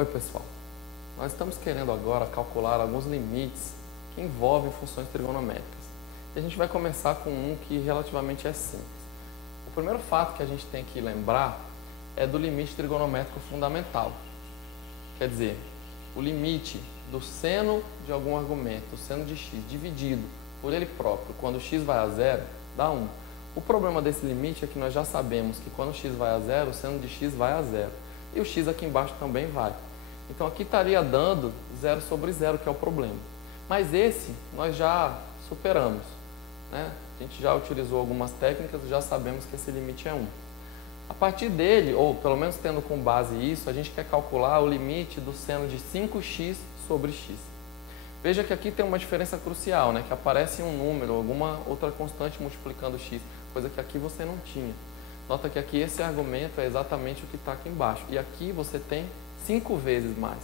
Oi pessoal, nós estamos querendo agora calcular alguns limites que envolvem funções trigonométricas. E a gente vai começar com um que relativamente é simples. O primeiro fato que a gente tem que lembrar é do limite trigonométrico fundamental. Quer dizer, o limite do seno de algum argumento, o seno de x, dividido por ele próprio, quando x vai a zero, dá 1. O problema desse limite é que nós já sabemos que quando x vai a zero, o seno de x vai a zero. E o x aqui embaixo também vai. Então aqui estaria dando 0 sobre 0, que é o problema. Mas esse nós já superamos, né? A gente já utilizou algumas técnicas, já sabemos que esse limite é 1. A partir dele, ou pelo menos tendo com base isso, a gente quer calcular o limite do seno de 5x sobre x. Veja que aqui tem uma diferença crucial, né? Que aparece um número, alguma outra constante multiplicando x, coisa que aqui você não tinha. Nota que aqui esse argumento é exatamente o que está aqui embaixo. E aqui você tem 5 vezes mais.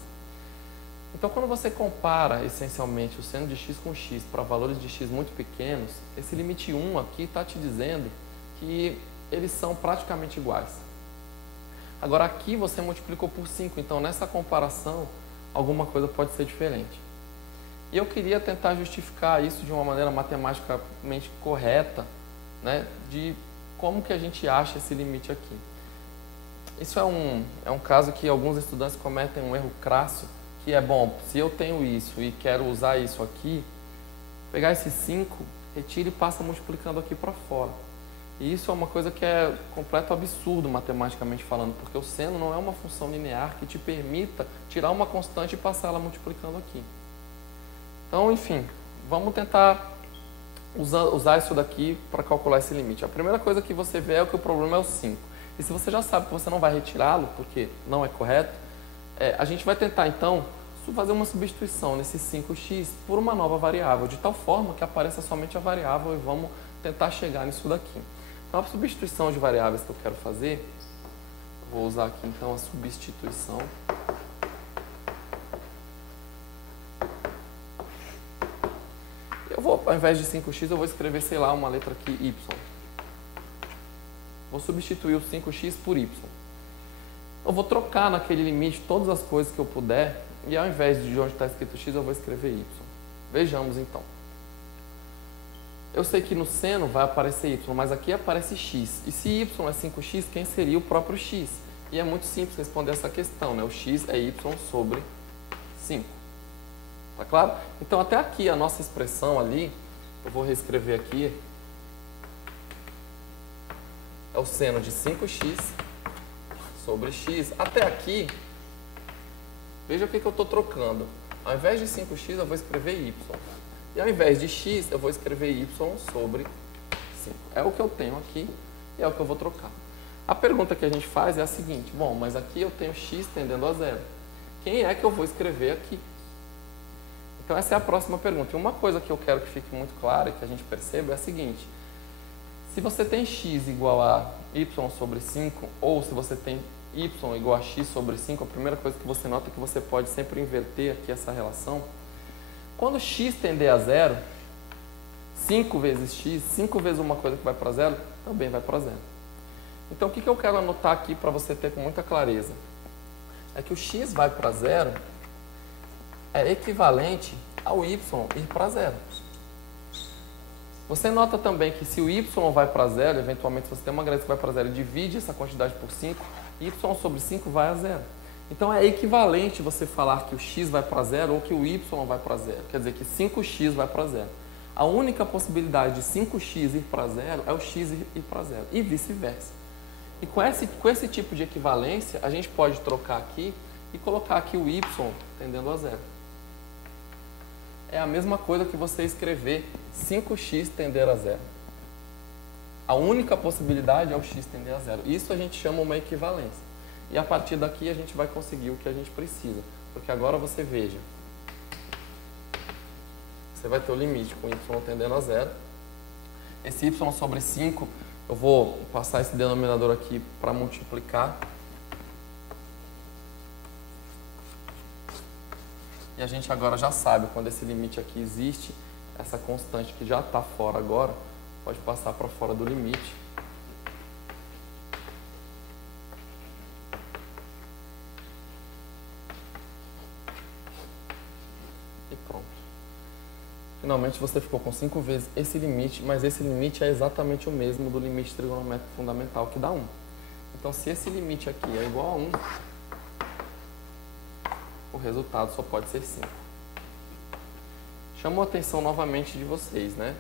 Então, quando você compara essencialmente o seno de x com x para valores de x muito pequenos, esse limite 1 aqui está te dizendo que eles são praticamente iguais. Agora, aqui você multiplicou por 5, então nessa comparação alguma coisa pode ser diferente. E eu queria tentar justificar isso de uma maneira matematicamente correta, né, de como que a gente acha esse limite aqui. Isso é um caso que alguns estudantes cometem um erro crasso, que é, bom, se eu tenho isso e quero usar isso aqui, pegar esse 5, retira e passa multiplicando aqui para fora. E isso é uma coisa que é completo absurdo matematicamente falando, porque o seno não é uma função linear que te permita tirar uma constante e passar ela multiplicando aqui. Então, enfim, vamos tentar usar isso daqui para calcular esse limite. A primeira coisa que você vê é que o problema é o 5. E se você já sabe que você não vai retirá-lo, porque não é correto, a gente vai tentar, então, fazer uma substituição nesse 5x por uma nova variável, de tal forma que apareça somente a variável e vamos tentar chegar nisso daqui. Então, a substituição de variáveis que eu quero fazer, vou usar aqui, então, a substituição. Ao invés de 5x, eu vou escrever, sei lá, uma letra aqui, y. Vou substituir o 5x por y. Eu vou trocar naquele limite todas as coisas que eu puder, e ao invés de onde está escrito x, eu vou escrever y. Vejamos, então. Eu sei que no seno vai aparecer y, mas aqui aparece x. E se y é 5x, quem seria o próprio x? E é muito simples responder essa questão, né? O x é y sobre 5. Tá claro? Então, até aqui a nossa expressão ali, eu vou reescrever aqui, é o seno de 5x sobre x. Até aqui, veja o que eu estou trocando. Ao invés de 5x, eu vou escrever y. E ao invés de x, eu vou escrever y sobre 5. É o que eu tenho aqui e é o que eu vou trocar. A pergunta que a gente faz é a seguinte: bom, mas aqui eu tenho x tendendo a zero. Quem é que eu vou escrever aqui? Então essa é a próxima pergunta. E uma coisa que eu quero que fique muito clara e que a gente perceba é a seguinte: se você tem x igual a y sobre 5, ou se você tem y igual a x sobre 5, a primeira coisa que você nota é que você pode sempre inverter aqui essa relação. Quando x tender a zero, 5 vezes x, 5 vezes uma coisa que vai para zero, também vai para zero. Então o que eu quero anotar aqui para você ter com muita clareza? É que o x vai para zero é equivalente ao y ir para zero. Você nota também que se o y vai para zero, eventualmente se você tem uma grade que vai para zero e divide essa quantidade por 5, y sobre 5 vai a zero. Então é equivalente você falar que o x vai para zero ou que o y vai para zero. Quer dizer que 5x vai para zero. A única possibilidade de 5x ir para zero é o x ir para zero e vice-versa. E com esse tipo de equivalência, a gente pode trocar aqui e colocar aqui o y tendendo a zero. É a mesma coisa que você escrever 5x tender a zero. A única possibilidade é o x tender a zero. Isso a gente chama uma equivalência. E a partir daqui a gente vai conseguir o que a gente precisa. Porque agora você veja. Você vai ter o limite com y tendendo a zero. Esse y sobre 5, eu vou passar esse denominador aqui para multiplicar. E a gente agora já sabe, quando esse limite aqui existe, essa constante que já está fora agora, pode passar para fora do limite. Finalmente você ficou com 5 vezes esse limite, mas esse limite é exatamente o mesmo do limite trigonométrico fundamental, que dá 1. Então, se esse limite aqui é igual a 1, o resultado só pode ser 5. Chamou a atenção novamente de vocês, né?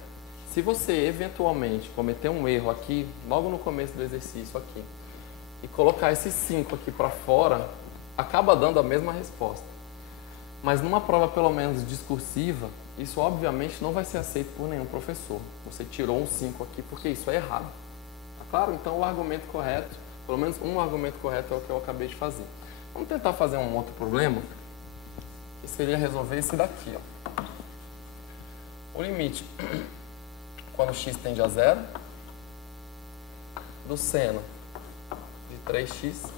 Se você eventualmente cometer um erro aqui, logo no começo do exercício aqui, e colocar esse 5 aqui para fora, acaba dando a mesma resposta. Mas numa prova pelo menos discursiva, isso obviamente não vai ser aceito por nenhum professor. Você tirou um 5 aqui porque isso é errado. Tá claro? Então o argumento correto, pelo menos um argumento correto é o que eu acabei de fazer. Vamos tentar fazer um outro problema, que seria resolver esse daqui, ó. O limite, quando x tende a 0, do seno de 3x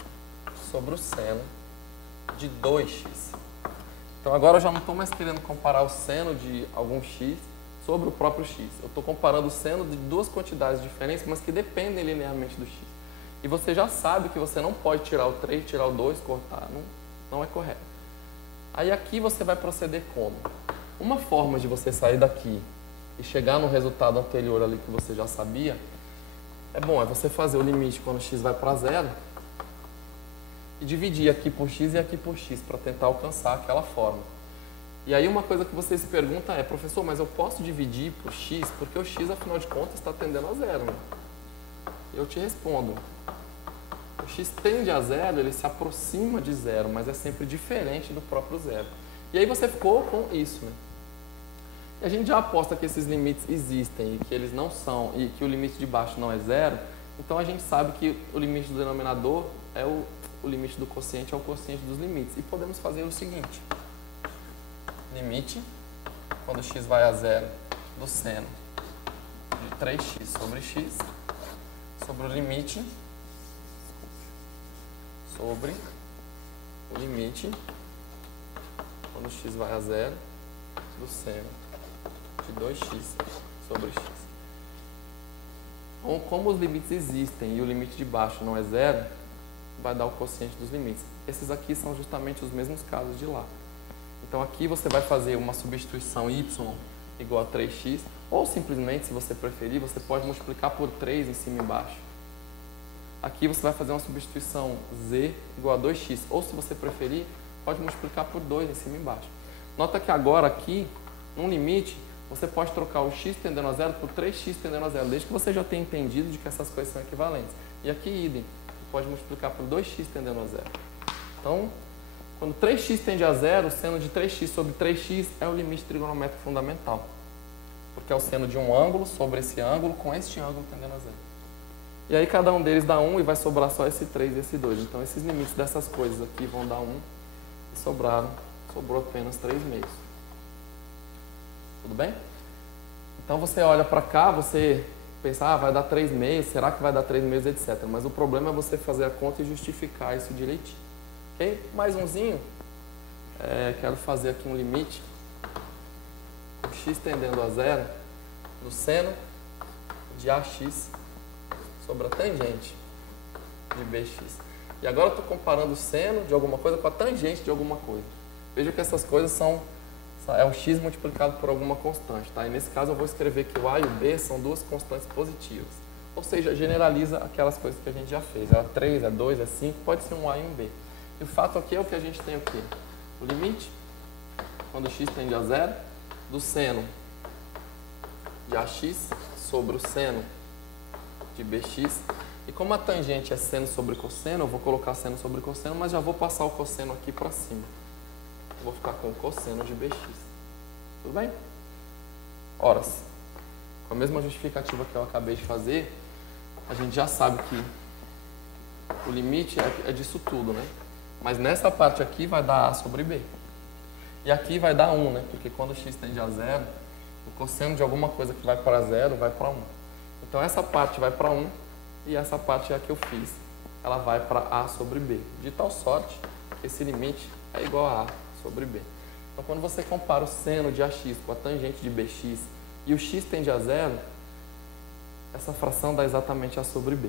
sobre o seno de 2x. Então agora eu já não estou mais querendo comparar o seno de algum x sobre o próprio x. Eu estou comparando o seno de duas quantidades diferentes, mas que dependem linearmente do x. E você já sabe que você não pode tirar o 3, tirar o 2, cortar. Não é correto. Aí aqui você vai proceder como? Uma forma de você sair daqui e chegar no resultado anterior ali que você já sabia, é você fazer o limite quando x vai para 0 e dividir aqui por x e aqui por x para tentar alcançar aquela forma. E aí uma coisa que você se pergunta é, professor, mas eu posso dividir por x? Porque o x, afinal de contas, está tendendo a 0. Né? Eu te respondo, o x tende a 0, ele se aproxima de 0, mas é sempre diferente do próprio 0. E aí você ficou com isso, né? E a gente já aposta que esses limites existem e que eles não são, e que o limite de baixo não é 0, então a gente sabe que o limite do denominador é o limite do quociente é o quociente dos limites. E podemos fazer o seguinte, limite, quando x vai a 0, do seno de 3x sobre x, sobre o limite, sobre o limite, quando x vai a 0, do seno de 2x sobre x. Bom, como os limites existem e o limite de baixo não é 0, vai dar o quociente dos limites. Esses aqui são justamente os mesmos casos de lá. Então aqui você vai fazer uma substituição y igual a 3x, ou simplesmente, se você preferir, você pode multiplicar por 3 em cima e embaixo. Aqui você vai fazer uma substituição z igual a 2x, ou se você preferir, pode multiplicar por 2 em cima e embaixo. Nota que agora aqui, num limite, você pode trocar o x tendendo a 0 por 3x tendendo a 0, desde que você já tenha entendido de que essas coisas são equivalentes. E aqui, idem, você pode multiplicar por 2x tendendo a 0. Então, quando 3x tende a 0, o seno de 3x sobre 3x é o limite trigonométrico fundamental. Porque é o seno de um ângulo sobre esse ângulo com este ângulo tendendo a 0. E aí cada um deles dá 1 e vai sobrar só esse 3 e esse 2. Então esses limites dessas coisas aqui vão dar 1 e sobrou apenas 3 meios. Tudo bem? Então você olha para cá, você pensa, vai dar 3 meios, será que vai dar 3 meios, etc. Mas o problema é você fazer a conta e justificar isso direitinho. Ok? Mais umzinho. Quero fazer aqui um limite. O x tendendo a 0 do seno de AX sobre a tangente de BX. E agora eu estou comparando o seno de alguma coisa com a tangente de alguma coisa. Veja que essas coisas é o x multiplicado por alguma constante. Tá? E nesse caso eu vou escrever que o a e o b são duas constantes positivas. Ou seja, generaliza aquelas coisas que a gente já fez. É 3, é 2, é 5, pode ser um a e um b. E o fato aqui é o que a gente tem aqui. O limite, quando x tende a 0, do seno de AX sobre o seno de BX. E como a tangente é seno sobre cosseno, eu vou colocar seno sobre cosseno, mas já vou passar o cosseno aqui para cima. Vou ficar com o cosseno de BX. Tudo bem? Ora, com a mesma justificativa que eu acabei de fazer, a gente já sabe que o limite é disso tudo, né? Mas nessa parte aqui vai dar A sobre B. E aqui vai dar 1, né? Porque quando x tende a 0, o cosseno de alguma coisa que vai para 0 vai para 1. Então essa parte vai para 1 e essa parte é a que eu fiz. Ela vai para A sobre B. De tal sorte que esse limite é igual a A sobre B. Então quando você compara o seno de AX com a tangente de BX e o x tende a 0, essa fração dá exatamente A sobre B.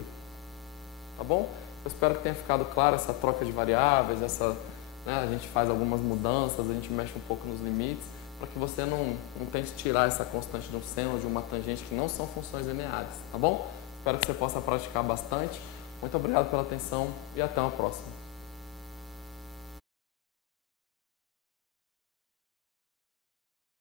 Tá bom? Eu espero que tenha ficado claro essa troca de variáveis, a gente faz algumas mudanças, a gente mexe um pouco nos limites, para que você não tente tirar essa constante de um seno ou de uma tangente, que não são funções lineares, tá bom? Espero que você possa praticar bastante. Muito obrigado pela atenção e até uma próxima.